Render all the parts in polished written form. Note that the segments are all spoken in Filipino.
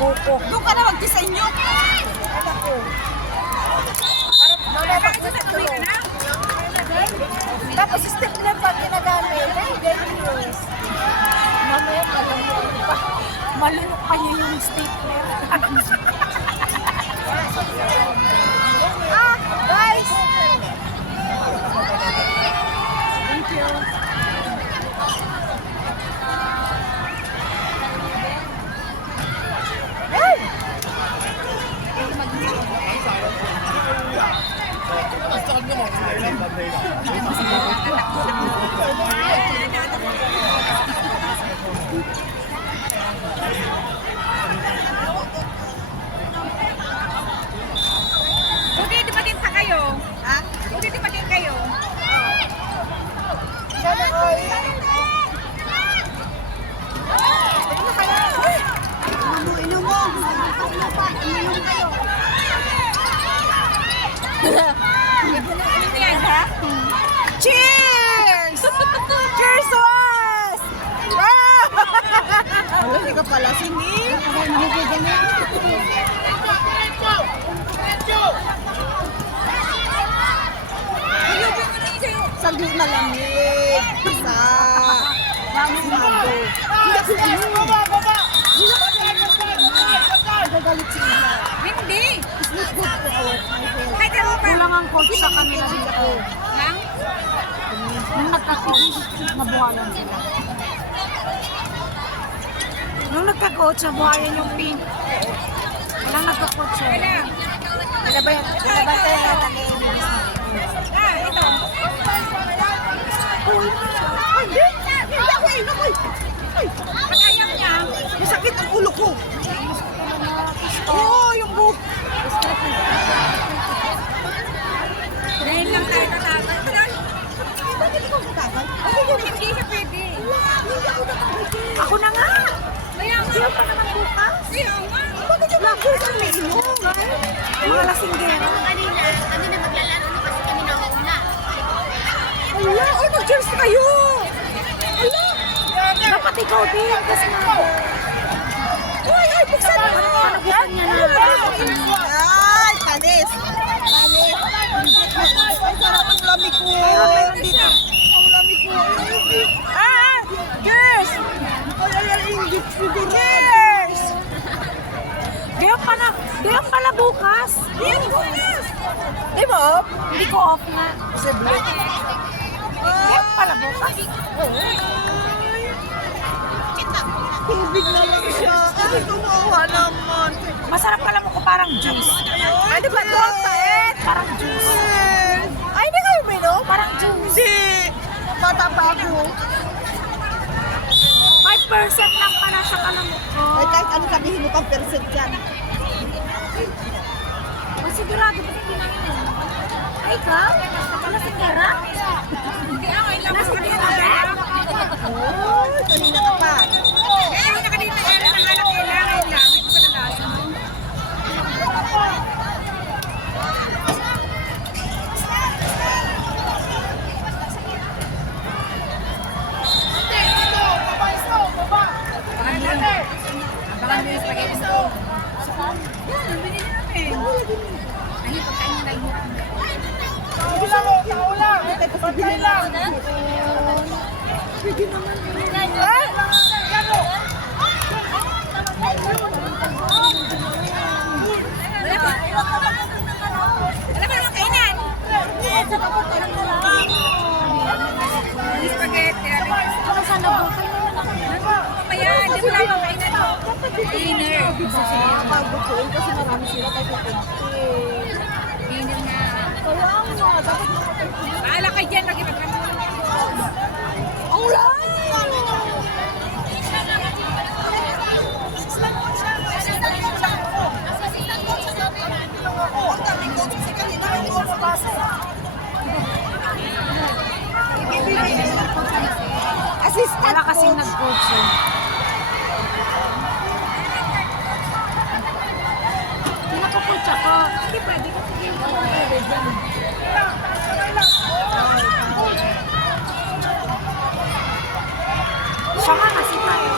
buko. Doon ka na mag-disenyo. Tapos stapler pa ginagamit. Ay, dangerous. Mamaya malunok pa. Malunok pa yun yung stapler. Guys! Thank you. Hey! Buti, di ba din pa kayo? Ha? Buti, di ba din kayo? Sana all. Inom mo. Inom kayo. Ano yan, ha? Cheers! Cheers to us! Wala, hindi ka pala singing. Sabi malamig. Isa. Sinado. Hindi ako inom. Nagagalit siya. Hindi. It's not good for my health. Kahit ano pa. Kulang ang coach sa kanila dito. Lang? Nung nagka-coach, nabuhalan sila. Nung nagka-coach, nabuhalan yung pink. Walang nagka-coach. Wala. Nabantay natin yung Ah, ito. Hindi! Hindi ako inom! Ay! Ba't ayaw niya? Masakit ang ulo ko! Oo, yung buhok! Dahil lang tayo tatagal. Bakit ikaw katagal? Hindi siya pwede. Ako na nga! Kaya nga. Hindi pa naman bukas! Kaya nga. Bakit yung mga bukas may inom? Mga lasinggera. Kanina maglalaro na kasi kami nauna. Ala! Ay, mag-cheers kayo! Ala! Dapat ikaw din kasi nga. Ay, buksan mo! Panagutan niya na. Ay, panis! Panis! Ay, sarap ang lamig ko! Mayroon dito. Ang lamig ko! Cheers! Cheers! Diyan pala bukas. Diyan bukas. Di ba? Hindi ko off na. Diyan pala bukas. Tubig na lang siya. Ay, tumawa naman. Masarap pala mo ko parang juice. Ay, di ba ito ang pait? Parang juice. Ay, hindi kayo minom? Parang juice. Hindi. Bata pa ako. 5% lang pala sa kalamok ko. Ay, kahit ano sabihin mo pang percent yan. Sigurado ba hindi namin yun? Ay, ikaw? Nakalasingera? Hindi ako. Ilang Nasa ko dito ba? Oo, kanina ka pa. Eh, hindi ka dito. Eh, nanganak kailangan lang. Ito pa na lasa. Abangan mo yung spaghetti mo. Yan, yung binili namin. Ano yung pagkain na lang mo? Hindi lang ako, tao lang. Pagkain lang. Pwede naman yun. Ah! Wala pa. Wala pa naman kainan. Yung spaghetti. Ano sana ba? Mamaya, hindi mo lang kainan. Dinner. Bago ko, kasi marami sila kahit Dinner na. kaya nga, dapat Bahala ka dyan. Lagi magkakaroon. ang lang! Assistant wala kasing nag-coach eh. Pinaka-coach ako. Hindi pwede kasi hindi ko pwede dyan. Siya nga kasi tayo.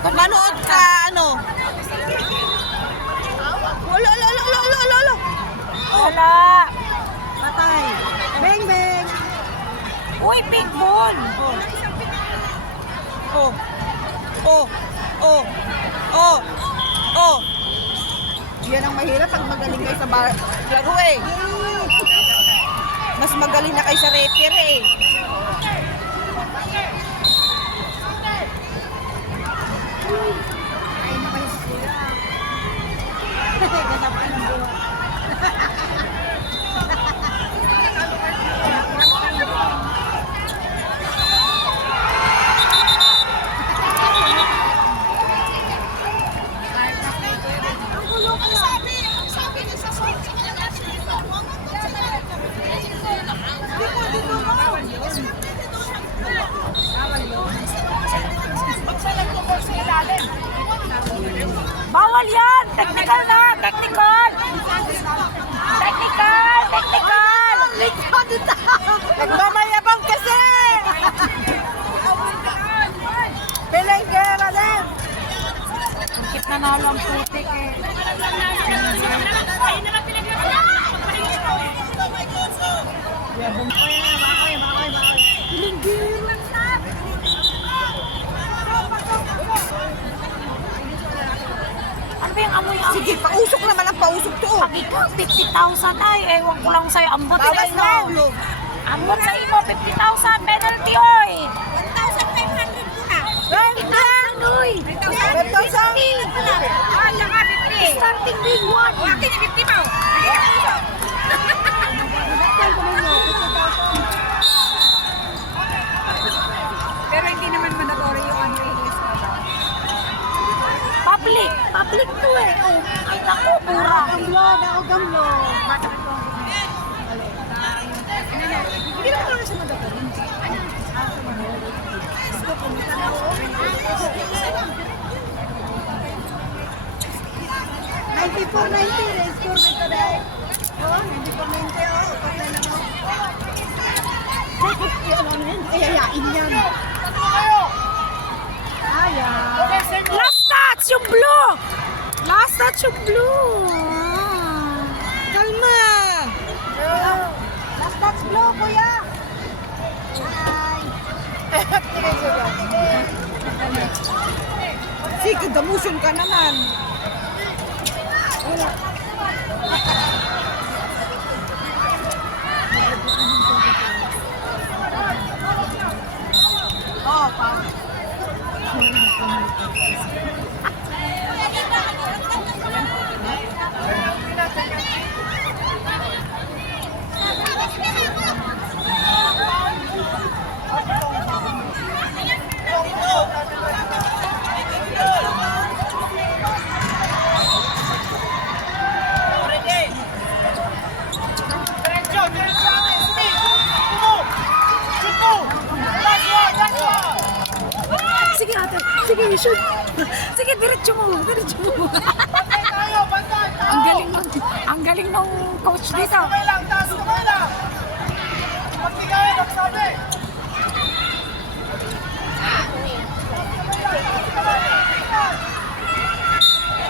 Manood ka, ano? Wala. Wala. Patay. Bang, bang. Uy, big ball. Yan ang mahirap pag magaling kayo sa laro eh. Mas magaling na kayo sa referee eh. Bawal yan! Technical na! Technical! Nagmamayabang kasi! Pelengkera din! Bakit nanalo ang putik eh? Ano ba yung amoy? Sige, pausok naman ang pausok to. Pag ikaw, 50,000 ay, ewan ko lang sa'yo. Ambot sa Bawas na iyo. ulo. Ambot sa iyo, 50,000 penalty, oy! 1,500 ko na. 50,000, oy! 5,000. Ah, laka 50. Starting big one! O, akin yung 50 mo. Pero hindi naman mandatory yung ano yung Public to eh. Oh, ay naku, pura. Gamlo. Hindi naman ako sa mandatory. 94-90, score dito dahil. Oh, 94-90, oh. Patay na mo. Ayayain yan. Last touch, yung blue! Last touch, yung blue! Kalma. Last touch blow, kuya. Sige, damusin ka naman. Oh, pa. Sige ate, sige, shoot. Sige, diretso mo. Ang galing ng coach dito.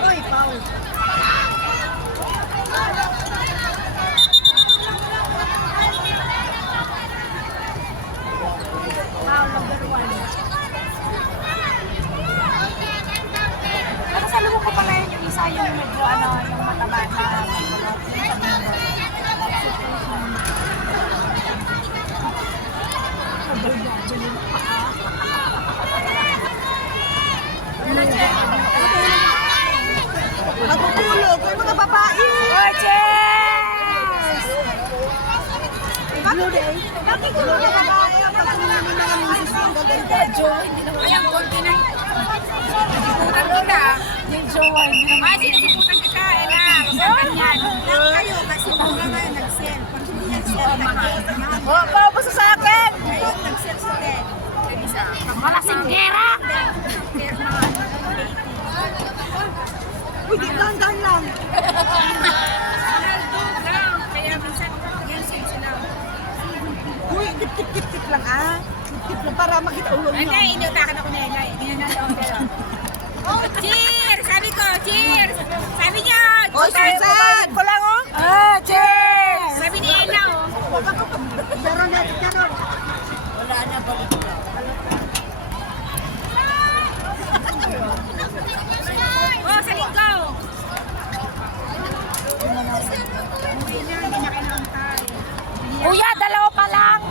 Uy, foul. Ano sa lumo ko pala yun yung isa yung medyo yung mataba na Matutulog kayo mga babae. Coaches! Blue day. Bakit blue day babae? Pag namin na kami sisinggal ganda. Ayan, konti na. Siputan kita. Yung jowa, hindi naman. Ay, sinisiputan kita. Ela, masarap yan. Lang kayo kasi mura na yung nag-sell. Pag hindi nag-sell, nag-sell. Oh, paupo sa akin. Ngayon, nag-sell sila. Isa. Mga singgera! Uy, di dahan lang. Kaya minsan, yun sila. Uy, tip-tip lang ah. Tip-tip lang para makita ulo mo. Hindi, inutakan ako na Ela. Hindi na lang. Cheers! Sabi ko, cheers! Sabi niya, Oh, cheers! Susan! Ko lang, oh. Ah, cheers! Sabi ni Ella, oh. Oh, sa linggo! Kuya, dalawa pa lang.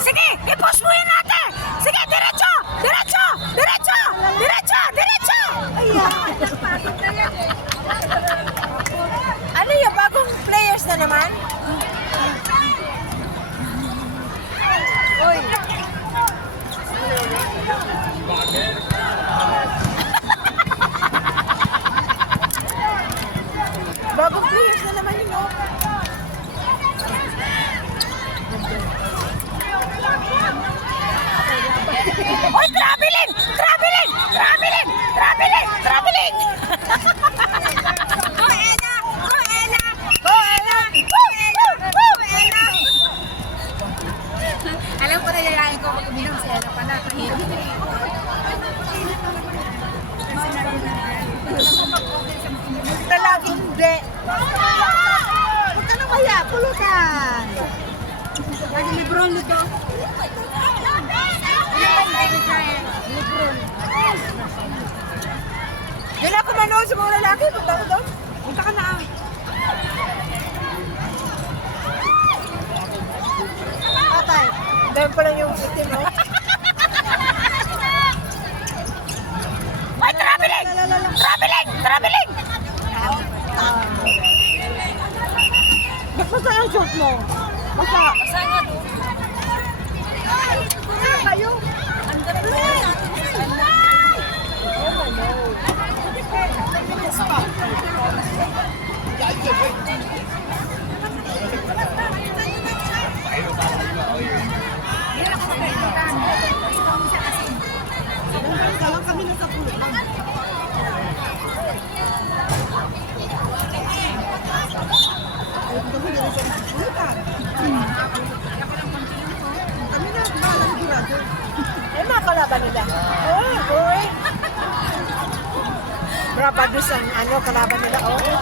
Sige, i-push mo yun natin. Sige, diretso, diretso, diretso, diretso, diretso. Ayan. Ano yung bagong players na naman? Uy. Bagong players na naman yun, oh. Oy, traveling! Traveling! Traveling! Traveling! Traveling! Go, Ella! Go, Ella! Go, Ella! Go, Ella! Go, Ella! Alam ko na yayain ko pag uminom si Ella pala. Talaga hindi. Huwag ka na kaya, pulutan. Lagi Lebron nito. Doon ako manood sa mga lalaki. Punta ko doon. Punta ka na. Atay. Dahil pa lang yung itim, no? Ay, traveling! Traveling! Traveling! Ba't basa ang short mo? Basa. Basa nga doon. Kayo? Dalang kami na sa pulo lang. Kami na sa pulutan. Kami na, balang sigurado. Eh, mga kalaban nila. Oh, boy. Brabados ang kalaban nila. Oh.